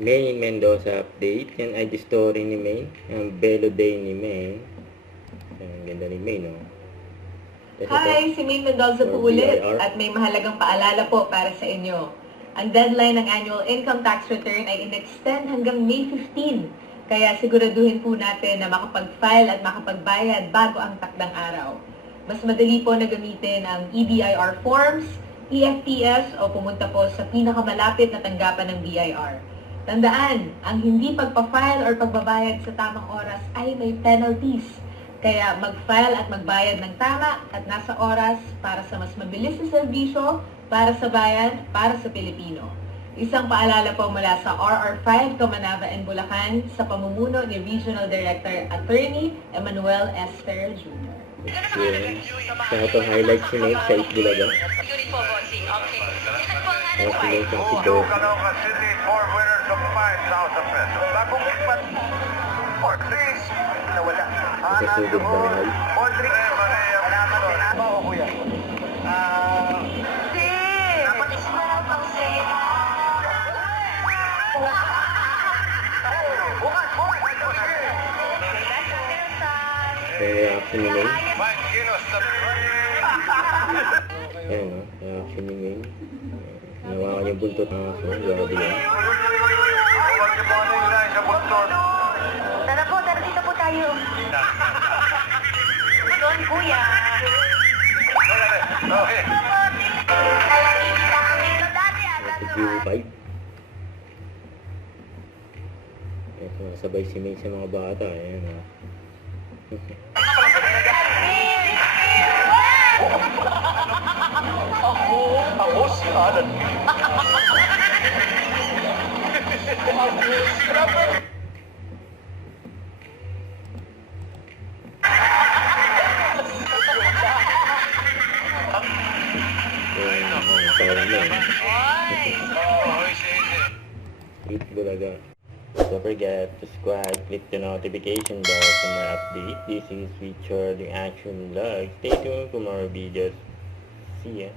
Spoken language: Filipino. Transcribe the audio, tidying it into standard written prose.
May Mendoza update. Yan ay the story ni May. Ang Belo Day ni May. Ang ganda ni May, no? Hi, si May Mendoza po ulit at may mahalagang paalala po para sa inyo. Ang deadline ng annual income tax return ay in-extend hanggang May 15. Kaya siguraduhin po natin na makapag-file at makapagbayad bago ang takdang araw. Mas madali po na gamitin ang EBIR forms, EFTS o pumunta po sa pinakamalapit na tanggapan ng BIR. Tandaan, ang hindi pagpa-file or pagbabayad sa tamang oras ay may penalties. Kaya mag-file at magbayad ng tama at nasa oras para sa mas mabilis na serbisyo, para sa bayan, para sa Pilipino. Isang paalala po mula sa RR5 Camanava and Bulacan sa pamumuno ni Regional Director Attorney Emmanuel Esper Jr. Sa ito highlight si May sa Itbulaga. Unit po, bossing. Okay. Ilan po ang hanap Si May sa Go Sido. to Caloocan City for winners of 5,000 pesos. Bagong ikpat. For 3. Nawala. Nakasugod bahay. For 3. Salamat din. Ano ako, kuya? Dapat ismarap ang sale. Yung reaction ni May. Mike Ginos sa Ayan, no? Reaction ni May. Nawakan yung buntot ng aso. Grabe yan. Huwag niyo po ano yung line sa buntot. Tara po, tara dito po tayo. Doon, kuya. Okay. Nalalita kami ito dati ata Sa sa Q5. Ito, sabay si May sa mga bata. Ayan, no? Ako si Alan. Parang na, Itbulaga. Don't forget to subscribe, click the notification bell for more updates. This is Richard, the Action Vlog. Stay tuned for more videos. See ya.